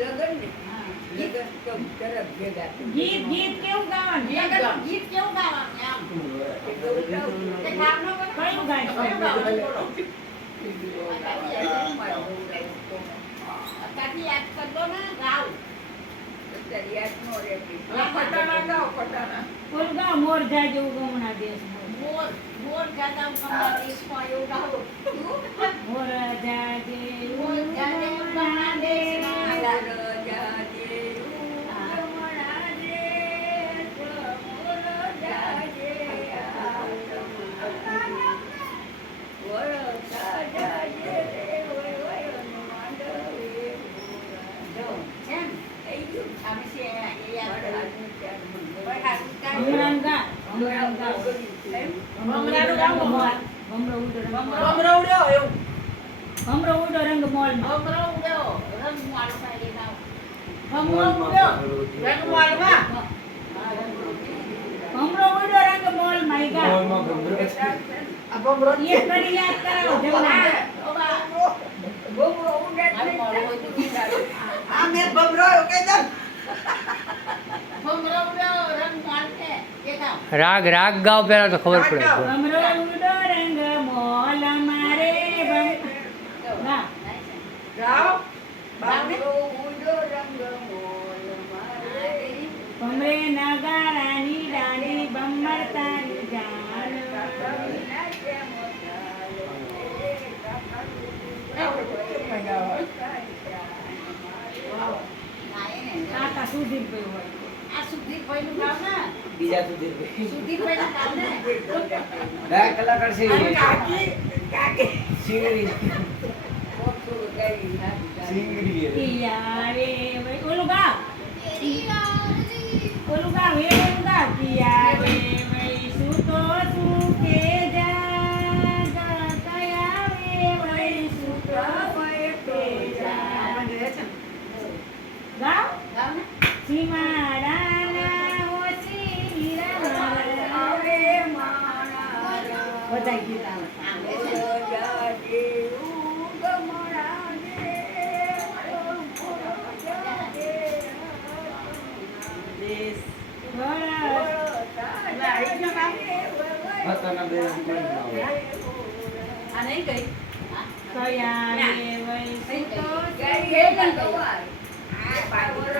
લગન ને લગન તો તરફ ભેગા ગીત ગીત કેવું ગાવાનું ગીત કેવું ગાવાનું આમ તે ગામનો કયું ગાય કયું ગાવાનું કાકી યાદ કરજો ને ગાવ યાદ નો રે પટાણા ગાઓ પટાણા ઓલ ગા મોર જાય જેવું ગમણા દેશ મોર મોર ગાતા કમલા દેશમાં એવું ગાવ મોર જાજે મોર ગાતે કમલા દેશના ભમરો ઉડો રંગ મોલ ભમરો ઉડ્યો રંગ માલ પાડે ગાવ ભમરો ઉડ્યો રંગ માલમાં ભમરો ઉડો રંગ મોલ માં ગા આ ભમરો એ કરી યાદ કરાવો જમણા ગોમરો ઉડે આ મે ભમરો કે દન ભમરો ઉડ્યો રંગ માલ છે કે ગાવ રાગ રાગ ગાવ પેલા તો ખબર પડે ભમરો ઉડો રંગ મોલ મારે ગા ગાઓ બાંગડો ઉડો રંગ મોલ મારે ભમરે નગારાની રાણી બમ્મર તારી જાન કાકા સુધીર ભાઈ હોય આ સુધીર ભાઈ નું ગાવ ને બીજા સુધી ભાઈ સુધીર ભાઈ નું ગાવ ને ગાયક કલાકાર છે કાકી કાકી સિંગરી મોટું ગઈ સિંગરી પિયારે ભાઈ ઓલું ગાવ ઓલું ગાવ હે ઓલું ગાવ પિયારે ભાઈ સુતો સુકે જા કયા વે ભાઈ સુતો કે જા ગાવ ગાવ ને સીમાડાના ઓસી આવે માણા બધા ગીત આવે જાજે ઉગમણા દે દેશ પોતાના બે આ નહીં ગઈ કયા રે ભાઈ સુતો ગઈ હે ગવાય આ પાવર